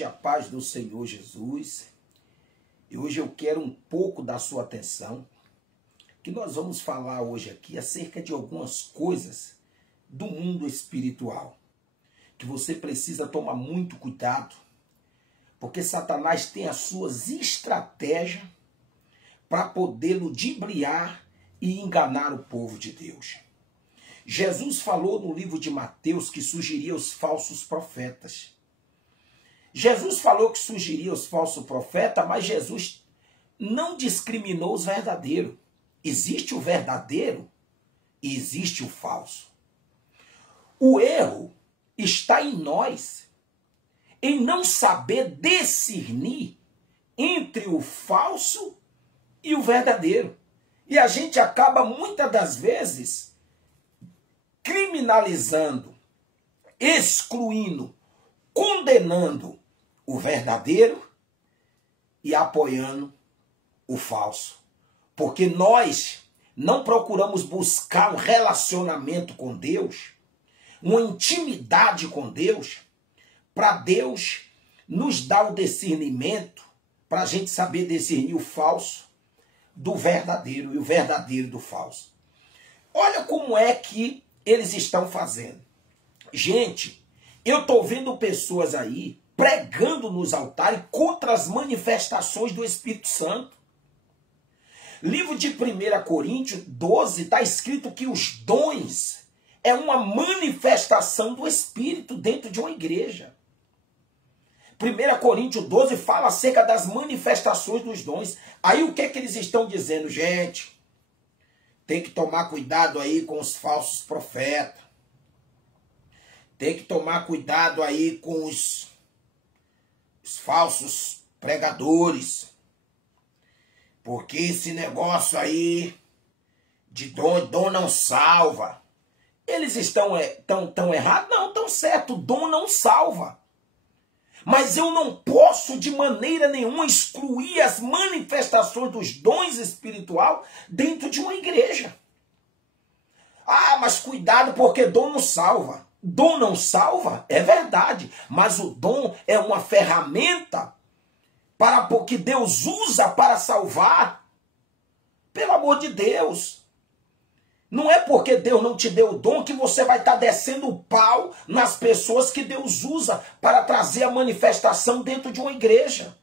A paz do Senhor Jesus. E hoje eu quero um pouco da sua atenção, que nós vamos falar hoje aqui acerca de algumas coisas do mundo espiritual, que você precisa tomar muito cuidado, porque Satanás tem as suas estratégias para poder ludibriar e enganar o povo de Deus. Jesus falou no livro de Mateus que surgiria os falsos profetas. Jesus falou que surgiria os falsos profetas, mas Jesus não discriminou os verdadeiros. Existe o verdadeiro e existe o falso. O erro está em nós, em não saber discernir entre o falso e o verdadeiro. E a gente acaba muitas das vezes criminalizando, excluindo, condenando o verdadeiro e apoiando o falso. Porque nós não procuramos buscar um relacionamento com Deus, uma intimidade com Deus, para Deus nos dar o discernimento, para a gente saber discernir o falso do verdadeiro e o verdadeiro do falso. Olha como é que eles estão fazendo. Gente, eu estou vendo pessoas aí pregando nos altares contra as manifestações do Espírito Santo. Livro de 1 Coríntios 12 está escrito que os dons é uma manifestação do Espírito dentro de uma igreja. 1 Coríntios 12 fala acerca das manifestações dos dons. Aí o que é que eles estão dizendo? Gente, tem que tomar cuidado aí com os falsos profetas. Tem que tomar cuidado aí com os falsos pregadores. Porque esse negócio aí de dom não salva. Eles estão tão errados? Não, estão certo. Dom não salva. Mas eu não posso de maneira nenhuma excluir as manifestações dos dons espirituais dentro de uma igreja. Ah, mas cuidado porque dom não salva. Dom não salva? É verdade. Mas o dom é uma ferramenta que Deus usa para salvar. Pelo amor de Deus. Não é porque Deus não te deu o dom que você vai estar descendo o pau nas pessoas que Deus usa para trazer a manifestação dentro de uma igreja.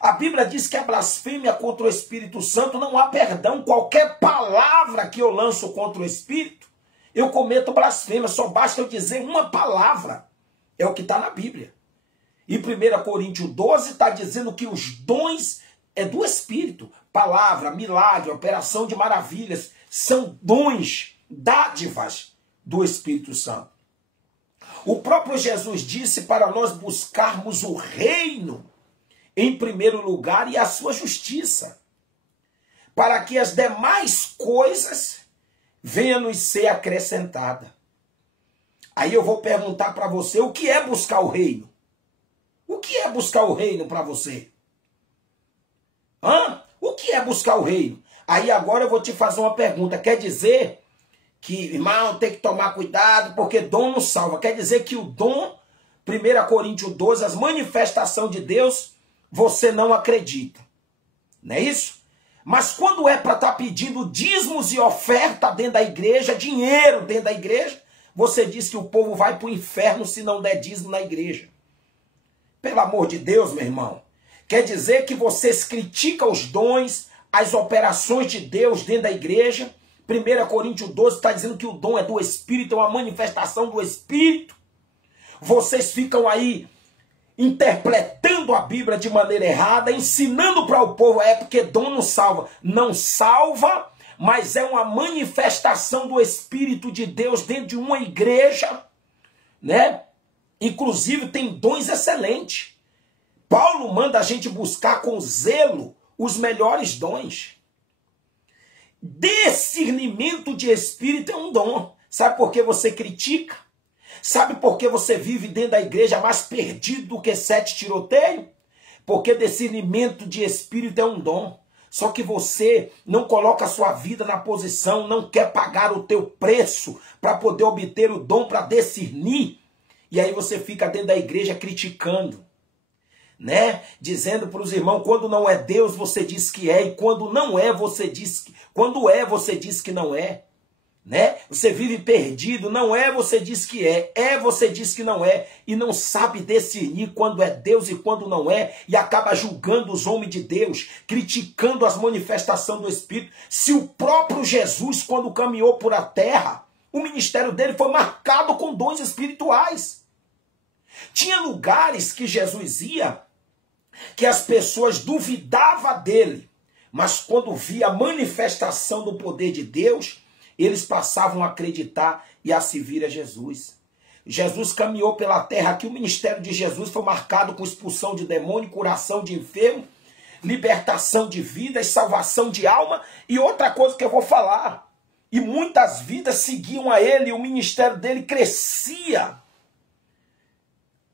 A Bíblia diz que a blasfêmia contra o Espírito Santo não há perdão. Qualquer palavra que eu lanço contra o Espírito, eu cometo blasfêmia. Só basta eu dizer uma palavra. É o que está na Bíblia. E 1 Coríntios 12 está dizendo que os dons é do Espírito. Palavra, milagre, operação de maravilhas. São dons, dádivas do Espírito Santo. O próprio Jesus disse para nós buscarmos o reino em primeiro lugar e a sua justiça, para que as demais coisas venham nos ser acrescentadas. Aí eu vou perguntar para você, o que é buscar o reino? O que é buscar o reino para você? O que é buscar o reino? Aí agora eu vou te fazer uma pergunta. Quer dizer que, irmão, tem que tomar cuidado porque dom não salva. Quer dizer que o dom, 1 Coríntios 12, as manifestações de Deus, você não acredita. Não é isso? Mas quando é para estar pedindo dízimos e oferta dentro da igreja, dinheiro dentro da igreja, você diz que o povo vai para o inferno se não der dízimo na igreja. Pelo amor de Deus, meu irmão. Quer dizer que vocês criticam os dons, as operações de Deus dentro da igreja. 1 Coríntios 12 está dizendo que o dom é do Espírito, é uma manifestação do Espírito. Vocês ficam aí interpretando a Bíblia de maneira errada, ensinando para o povo, porque dom não salva. Não salva, mas é uma manifestação do Espírito de Deus dentro de uma igreja, né? Inclusive tem dons excelentes. Paulo manda a gente buscar com zelo os melhores dons. Discernimento de espírito é um dom. Sabe por que você critica? Sabe por que você vive dentro da igreja mais perdido do que 7 tiroteios? Porque discernimento de espírito é um dom. Só que você não coloca a sua vida na posição, não quer pagar o teu preço para poder obter o dom para discernir. E aí você fica dentro da igreja criticando. né? Dizendo para os irmãos, quando não é Deus, você diz que é, e quando não é, você diz que... Quando é, você diz que não é, né? Você vive perdido, não é, você diz que é, você diz que não é, e não sabe discernir quando é Deus e quando não é, e acaba julgando os homens de Deus, criticando as manifestações do Espírito. Se o próprio Jesus, quando caminhou por a terra, o ministério dele foi marcado com dons espirituais. Tinha lugares que Jesus ia, que as pessoas duvidavam dele, mas quando via a manifestação do poder de Deus, eles passavam a acreditar e a servir a Jesus. Jesus caminhou pela terra, aqui o ministério de Jesus foi marcado com expulsão de demônio, curação de enfermo, libertação de vidas, salvação de alma, e outra coisa que eu vou falar, e muitas vidas seguiam a ele, e o ministério dele crescia.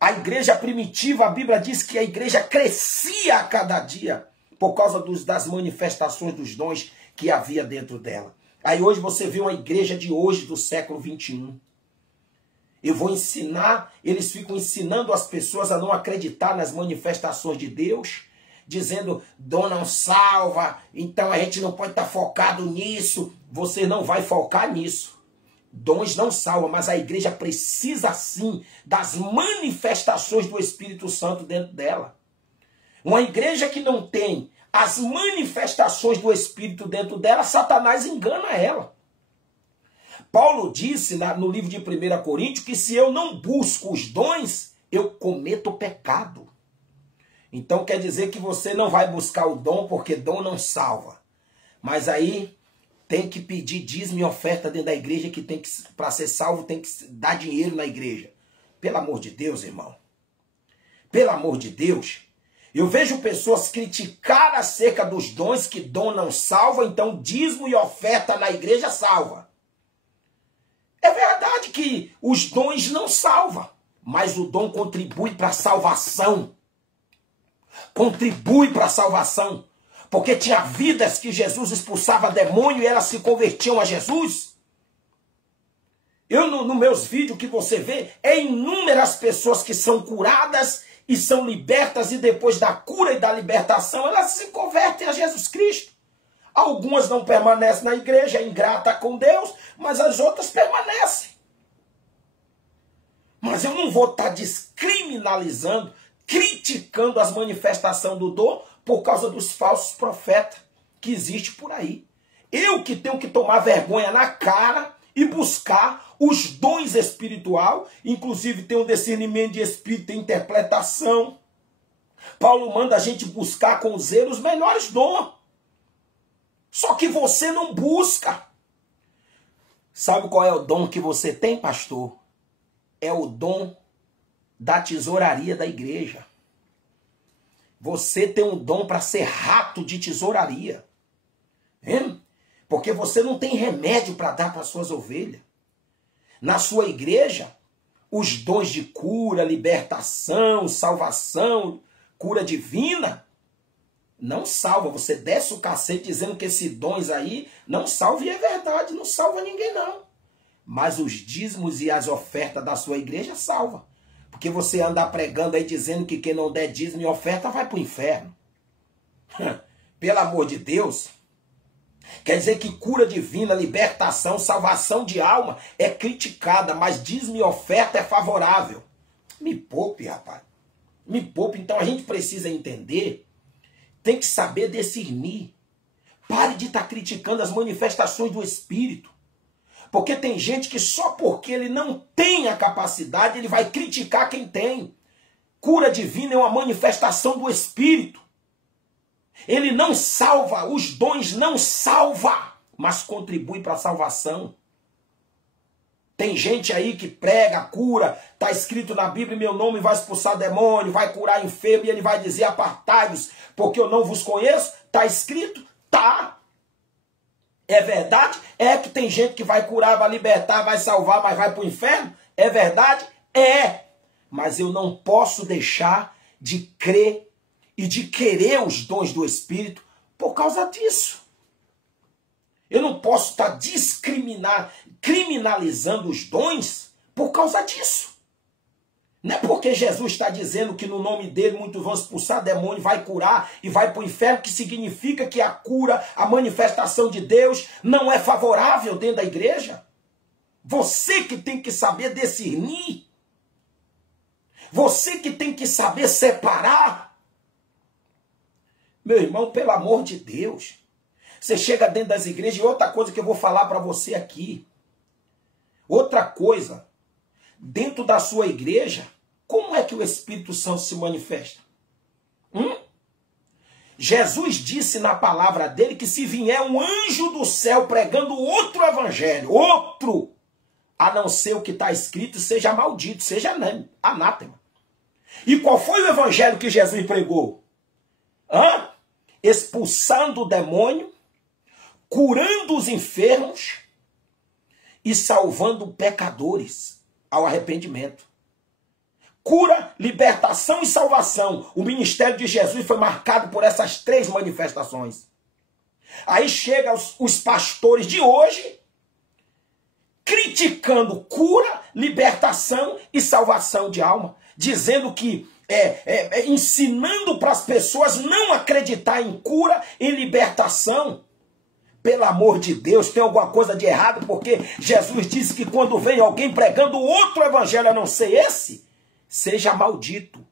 A igreja primitiva, a Bíblia diz que a igreja crescia a cada dia, por causa das manifestações dos dons que havia dentro dela. Aí hoje você vê uma igreja de hoje, do século 21. Eu vou ensinar, eles ficam ensinando as pessoas a não acreditar nas manifestações de Deus, dizendo, dom não salva, então a gente não pode estar focado nisso. Você não vai focar nisso. Dons não salvam, mas a igreja precisa sim das manifestações do Espírito Santo dentro dela. Uma igreja que não tem as manifestações do Espírito dentro dela, Satanás engana ela. Paulo disse no livro de 1 Coríntios que se eu não busco os dons, eu cometo pecado. Então quer dizer que você não vai buscar o dom, porque dom não salva. Mas aí tem que pedir dízimo e oferta dentro da igreja, que tem que, para ser salvo, tem que dar dinheiro na igreja. Pelo amor de Deus, irmão. Pelo amor de Deus. Eu vejo pessoas criticar acerca dos dons, que dom não salva, então dízimo e oferta na igreja salva. É verdade que os dons não salvam, mas o dom contribui para a salvação. Contribui para a salvação. Porque tinha vidas que Jesus expulsava demônio e elas se convertiam a Jesus. Eu, nos meus vídeos que você vê, é inúmeras pessoas que são curadas e são libertas, e depois da cura e da libertação, elas se convertem a Jesus Cristo. Algumas não permanecem na igreja, é ingrata com Deus, mas as outras permanecem. Mas eu não vou estar descriminalizando, criticando as manifestações do dom por causa dos falsos profetas que existem por aí. Eu que tenho que tomar vergonha na cara e buscar os dons espirituais, inclusive tem um discernimento de espírito, tem interpretação. Paulo manda a gente buscar com zelo os melhores dons. Só que você não busca. Sabe qual é o dom que você tem, pastor? É o dom da tesouraria da igreja. Você tem um dom para ser rato de tesouraria. Hein? Porque você não tem remédio para dar para suas ovelhas. Na sua igreja, os dons de cura, libertação, salvação, cura divina, não salva. Você desce o cacete dizendo que esses dons aí não salvam, e é verdade, não salva ninguém não. Mas os dízimos e as ofertas da sua igreja salvam. Porque você anda pregando aí dizendo que quem não der dízimo e oferta vai para o inferno. Pelo amor de Deus. Quer dizer que cura divina, libertação, salvação de alma é criticada, mas dízimo e oferta é favorável. Me poupe, rapaz. Me poupe. Então a gente precisa entender, tem que saber discernir. Pare de estar criticando as manifestações do Espírito. Porque tem gente que só porque ele não tem a capacidade, ele vai criticar quem tem. Cura divina é uma manifestação do Espírito. Ele não salva, os dons não salvam, mas contribui para a salvação. Tem gente aí que prega, cura, está escrito na Bíblia, meu nome vai expulsar demônio, vai curar enfermo, e ele vai dizer, apartai-vos, porque eu não vos conheço. Está escrito? Tá. É verdade? É que tem gente que vai curar, vai libertar, vai salvar, mas vai para o inferno? É verdade? É. Mas eu não posso deixar de crer e de querer os dons do Espírito por causa disso. Eu não posso estar criminalizando os dons por causa disso. Não é porque Jesus está dizendo que no nome dele muitos vão expulsar demônio, vai curar e vai para o inferno, que significa que a cura, a manifestação de Deus não é favorável dentro da igreja. Você que tem que saber discernir. Você que tem que saber separar. Meu irmão, pelo amor de Deus. Você chega dentro das igrejas e outra coisa que eu vou falar para você aqui. Outra coisa. Dentro da sua igreja, como é que o Espírito Santo se manifesta? Jesus disse na palavra dele que se vier um anjo do céu pregando outro evangelho, outro, a não ser o que está escrito, seja maldito, seja anátema. E qual foi o evangelho que Jesus pregou? Expulsando o demônio, curando os enfermos e salvando pecadores ao arrependimento. Cura, libertação e salvação. O ministério de Jesus foi marcado por essas três manifestações. Aí chegam os pastores de hoje criticando cura, libertação e salvação de alma, dizendo que ensinando para as pessoas não acreditar em cura, em libertação. Pelo amor de Deus, tem alguma coisa de errado, porque Jesus disse que quando vem alguém pregando outro evangelho a não ser esse, seja maldito.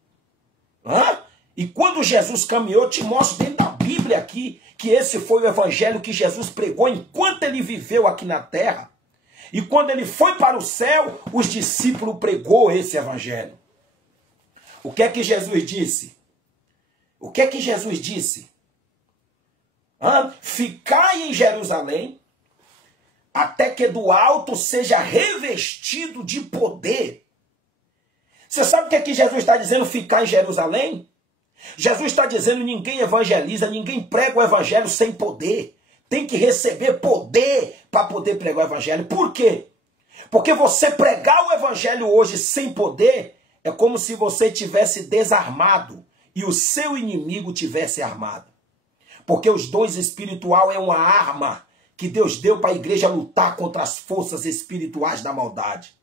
E quando Jesus caminhou, te mostro dentro da Bíblia aqui, que esse foi o evangelho que Jesus pregou enquanto ele viveu aqui na terra. E quando ele foi para o céu, os discípulos pregou esse evangelho. O que é que Jesus disse? O que é que Jesus disse? Ficai em Jerusalém, até que do alto seja revestido de poder. Você sabe o que é que Jesus está dizendo, ficar em Jerusalém? Jesus está dizendo, ninguém evangeliza, ninguém prega o evangelho sem poder. Tem que receber poder para poder pregar o evangelho. Por quê? Porque você pregar o evangelho hoje sem poder, é como se você tivesse desarmado e o seu inimigo tivesse armado. Porque os dons espirituais é uma arma que Deus deu para a igreja lutar contra as forças espirituais da maldade.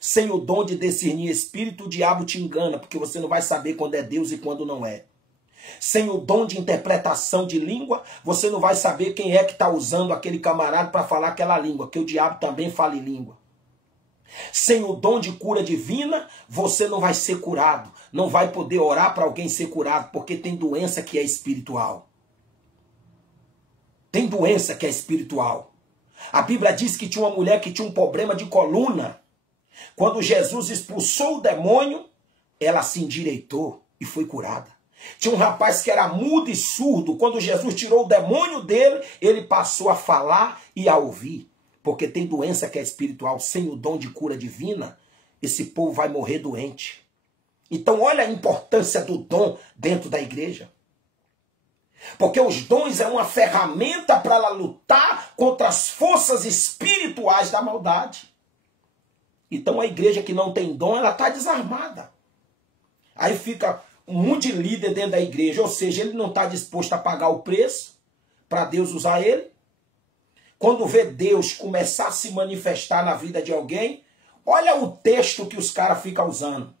Sem o dom de discernir espírito, o diabo te engana, porque você não vai saber quando é Deus e quando não é. Sem o dom de interpretação de língua, você não vai saber quem é que está usando aquele camarada para falar aquela língua, que o diabo também fala em língua. Sem o dom de cura divina, você não vai ser curado. Não vai poder orar para alguém ser curado, porque tem doença que é espiritual. Tem doença que é espiritual. A Bíblia diz que tinha uma mulher que tinha um problema de coluna. Quando Jesus expulsou o demônio, ela se endireitou e foi curada. Tinha um rapaz que era mudo e surdo. Quando Jesus tirou o demônio dele, ele passou a falar e a ouvir. Porque tem doença que é espiritual. Sem o dom de cura divina, esse povo vai morrer doente. Então olha a importância do dom dentro da igreja. Porque os dons é uma ferramenta para ela lutar contra as forças espirituais da maldade. Então a igreja que não tem dom, ela está desarmada. Aí fica um monte de líder dentro da igreja, ou seja, ele não está disposto a pagar o preço para Deus usar ele. Quando vê Deus começar a se manifestar na vida de alguém, olha o texto que os caras ficam usando.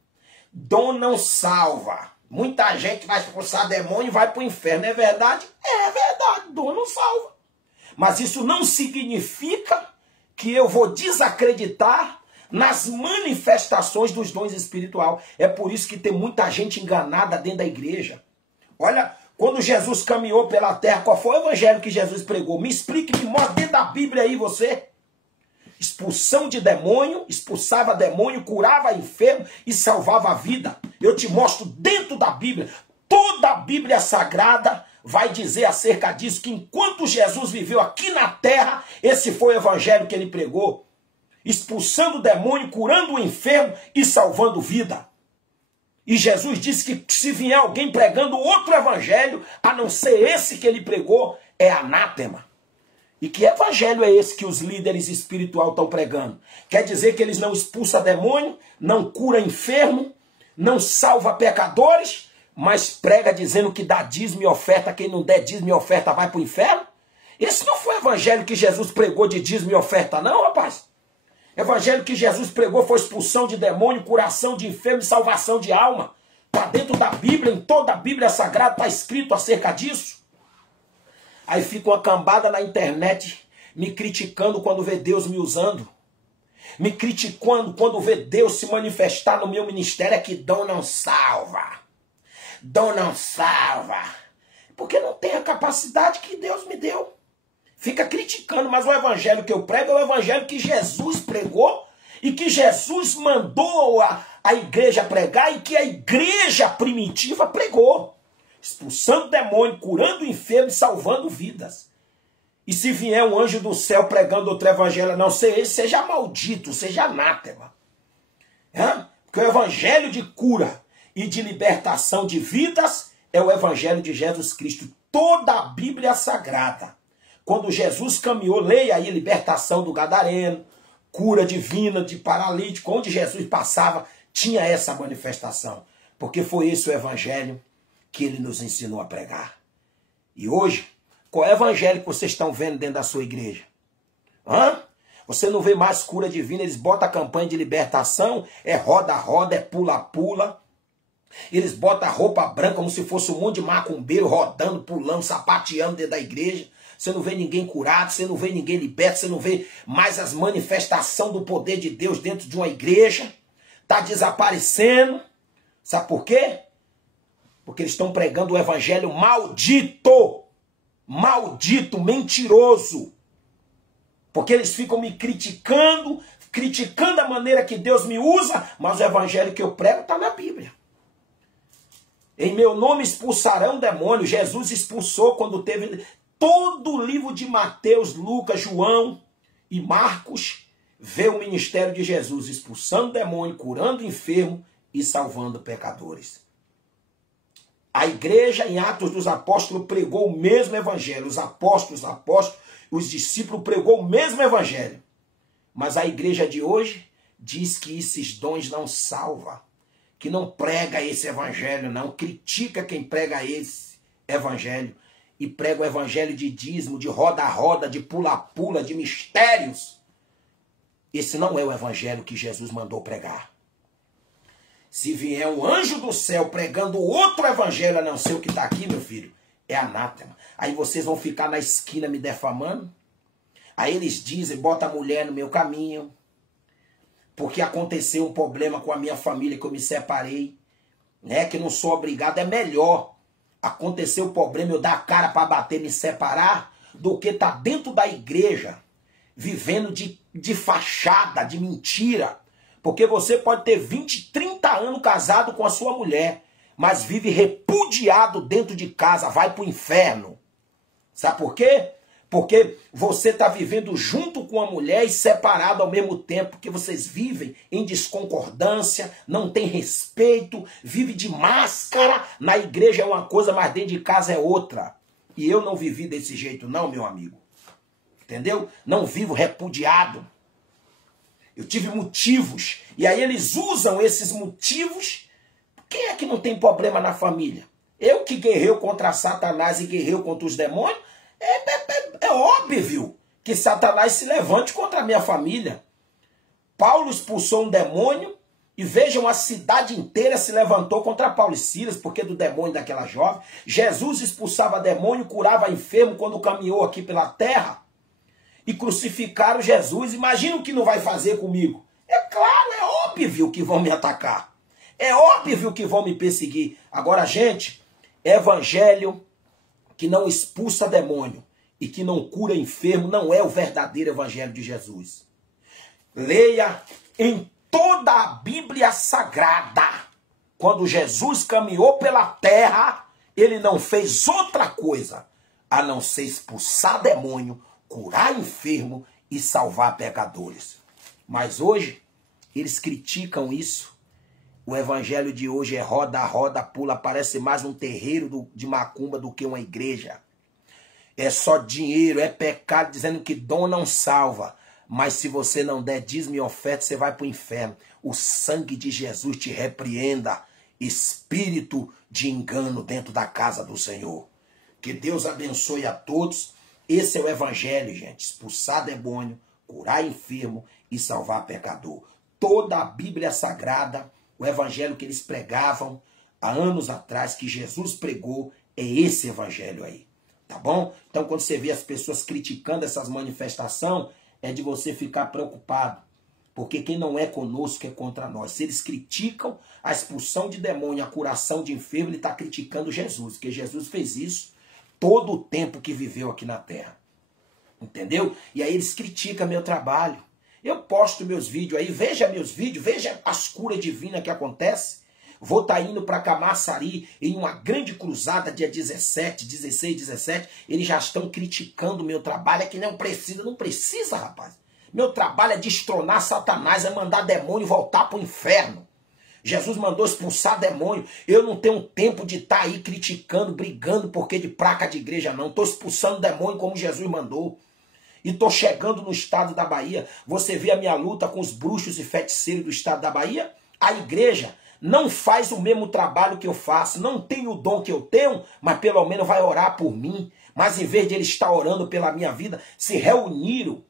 Dom não salva. Muita gente vai expulsar demônio e vai para o inferno. É verdade? É verdade, dom não salva. Mas isso não significa que eu vou desacreditar nas manifestações dos dons espirituais. É por isso que tem muita gente enganada dentro da igreja. Olha, quando Jesus caminhou pela terra, qual foi o evangelho que Jesus pregou? Me explique, me mostre dentro da Bíblia aí você. Expulsão de demônio, expulsava demônio, curava enfermo e salvava a vida. Eu te mostro dentro da Bíblia. Toda a Bíblia Sagrada vai dizer acerca disso, que enquanto Jesus viveu aqui na terra, esse foi o evangelho que ele pregou. Expulsando o demônio, curando o enfermo e salvando vida. E Jesus disse que se vier alguém pregando outro evangelho, a não ser esse que ele pregou, é anátema. E que evangelho é esse que os líderes espirituais estão pregando? Quer dizer que eles não expulsam demônio, não cura enfermo, não salva pecadores, mas prega dizendo que dá dízimo e oferta, quem não der dízimo e oferta vai para o inferno? Esse não foi o evangelho que Jesus pregou de dízimo e oferta não, rapaz. Evangelho que Jesus pregou foi expulsão de demônio, curação de enfermo e salvação de alma. Está dentro da Bíblia, em toda a Bíblia Sagrada está escrito acerca disso. Aí fica uma cambada na internet me criticando quando vê Deus me usando. Me criticando quando vê Deus se manifestar no meu ministério. É que dom não salva. Dom não salva. Porque não tem a capacidade que Deus me deu. Fica criticando, mas o evangelho que eu prego é o evangelho que Jesus pregou e que Jesus mandou a igreja pregar e que a igreja primitiva pregou. Expulsando demônio, curando o enfermo e salvando vidas. E se vier um anjo do céu pregando outro evangelho, não ser esse, seja maldito, seja anátema. Porque o evangelho de cura e de libertação de vidas é o evangelho de Jesus Cristo. Toda a Bíblia Sagrada. Quando Jesus caminhou, leia aí libertação do gadareno, cura divina de paralítico, onde Jesus passava, tinha essa manifestação. Porque foi esse o evangelho que ele nos ensinou a pregar. E hoje, qual é o evangelho que vocês estão vendo dentro da sua igreja? Você não vê mais cura divina, eles botam a campanha de libertação, é roda-roda, é pula-pula. Eles botam a roupa branca como se fosse um monte de macumbeiro rodando, pulando, sapateando dentro da igreja. Você não vê ninguém curado, você não vê ninguém liberto, você não vê mais as manifestações do poder de Deus dentro de uma igreja. Está desaparecendo. Sabe por quê? Porque eles estão pregando o evangelho maldito. Maldito, mentiroso. Porque eles ficam me criticando, criticando a maneira que Deus me usa, mas o evangelho que eu prego está na Bíblia. Em meu nome expulsarão demônio. Jesus expulsou quando teve... Todo o livro de Mateus, Lucas, João e Marcos vê o ministério de Jesus expulsando demônio, curando enfermo e salvando pecadores. A igreja em Atos dos Apóstolos pregou o mesmo evangelho. Os apóstolos, os discípulos pregou o mesmo evangelho. Mas a igreja de hoje diz que esses dons não salvam. Que não prega esse evangelho, não. Critica quem prega esse evangelho. E prega o evangelho de dízimo, de roda-roda, de pula-pula, de mistérios. Esse não é o evangelho que Jesus mandou pregar. Se vier um anjo do céu pregando outro evangelho, a não ser o que está aqui, meu filho, é anátema. Aí vocês vão ficar na esquina me defamando. Aí eles dizem, bota a mulher no meu caminho, porque aconteceu um problema com a minha família, que eu me separei, né? Que não sou obrigado, é melhor aconteceu o problema, eu dar a cara para bater, me separar, do que estar dentro da igreja, vivendo de fachada, de mentira. Porque você pode ter 20, 30 anos casado com a sua mulher, mas vive repudiado dentro de casa, vai para o inferno. Sabe por quê? Porque você está vivendo junto com a mulher e separado ao mesmo tempo, porque vocês vivem em desconcordância, não tem respeito, vive de máscara. Na igreja é uma coisa, mas dentro de casa é outra. E eu não vivi desse jeito não, meu amigo. Entendeu? Não vivo repudiado. Eu tive motivos. E aí eles usam esses motivos. Quem é que não tem problema na família? Eu que guerreio contra Satanás e guerreio contra os demônios, é óbvio que Satanás se levante contra a minha família. Paulo expulsou um demônio e vejam, a cidade inteira se levantou contra Paulo e Silas, porque do demônio daquela jovem. Jesus expulsava demônio, curava enfermo quando caminhou aqui pela terra. E crucificaram Jesus. Imagina o que não vai fazer comigo. É claro, é óbvio que vão me atacar. É óbvio que vão me perseguir. Agora, gente, evangelho que não expulsa demônio e que não cura enfermo não é o verdadeiro evangelho de Jesus. Leia em toda a Bíblia Sagrada. Quando Jesus caminhou pela terra, ele não fez outra coisa a não ser expulsar demônio, curar enfermo e salvar pecadores. Mas hoje, eles criticam isso. O evangelho de hoje é roda, roda, pula, parece mais um terreiro de macumba do que uma igreja. É só dinheiro, é pecado, dizendo que dom não salva. Mas se você não der dízimo e oferta, você vai para o inferno. O sangue de Jesus te repreenda, espírito de engano dentro da casa do Senhor. Que Deus abençoe a todos. Esse é o evangelho, gente. Expulsar demônio, curar enfermo e salvar pecador. Toda a Bíblia Sagrada, o evangelho que eles pregavam há anos atrás, que Jesus pregou, é esse evangelho aí. Tá bom? Então, quando você vê as pessoas criticando essas manifestações, é de você ficar preocupado. Porque quem não é conosco é contra nós. Se eles criticam a expulsão de demônio, a curação de enfermo, ele está criticando Jesus. Porque Jesus fez isso todo o tempo que viveu aqui na terra. Entendeu? E aí eles criticam meu trabalho. Eu posto meus vídeos aí, veja meus vídeos, veja as curas divinas que acontecem. Vou estar indo para Camaçari em uma grande cruzada dia 17, 16, 17. Eles já estão criticando o meu trabalho. É que não precisa. Não precisa, rapaz. Meu trabalho é destronar Satanás, é mandar demônio voltar para o inferno. Jesus mandou expulsar demônio. Eu não tenho tempo de estar aí criticando, brigando porque de placa de igreja não. Estou expulsando demônio como Jesus mandou. E estou chegando no estado da Bahia. Você vê a minha luta com os bruxos e feiticeiros do estado da Bahia? A igreja não faz o mesmo trabalho que eu faço, não tem o dom que eu tenho, mas pelo menos vai orar por mim. Mas em vez de ele estar orando pela minha vida, se reuniram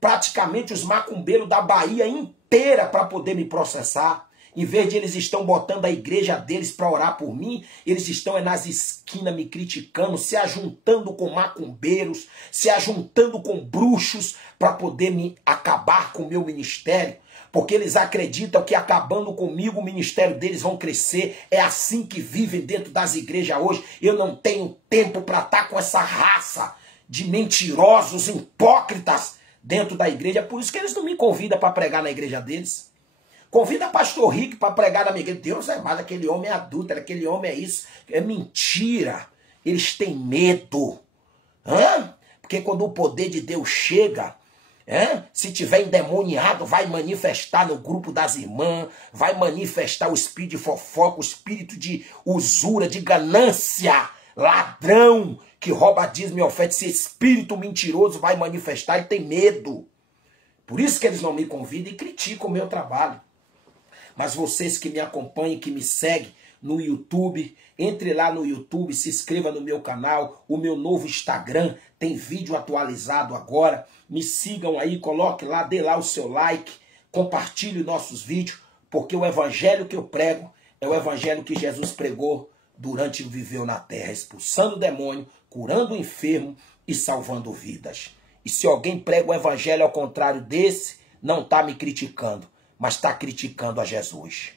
praticamente os macumbeiros da Bahia inteira para poder me processar. Em vez de eles estão botando a igreja deles para orar por mim, eles estão nas esquinas me criticando, se ajuntando com macumbeiros, se ajuntando com bruxos para poder me acabar com o meu ministério. Porque eles acreditam que acabando comigo o ministério deles vão crescer. É assim que vivem dentro das igrejas hoje. Eu não tenho tempo para estar com essa raça de mentirosos, hipócritas dentro da igreja. É por isso que eles não me convidam para pregar na igreja deles. Convida pastor Rick para pregar na minha igreja. Deus é mais, aquele homem é adúltero, aquele homem é isso. É mentira. Eles têm medo. Porque quando o poder de Deus chega, se tiver endemoniado, vai manifestar no grupo das irmãs, vai manifestar o espírito de fofoca, o espírito de usura, de ganância, ladrão, que rouba, dízimo e oferta. Esse espírito mentiroso vai manifestar e tem medo. Por isso que eles não me convidam e criticam o meu trabalho. Mas vocês que me acompanham, que me seguem no YouTube, entre lá no YouTube, se inscreva no meu canal, o meu novo Instagram, tem vídeo atualizado agora. Me sigam aí, coloque lá, dê lá o seu like, compartilhe nossos vídeos, porque o evangelho que eu prego é o evangelho que Jesus pregou durante o viveu na terra, expulsando o demônio, curando o enfermo e salvando vidas. E se alguém prega o evangelho ao contrário desse, não está me criticando, mas está criticando a Jesus.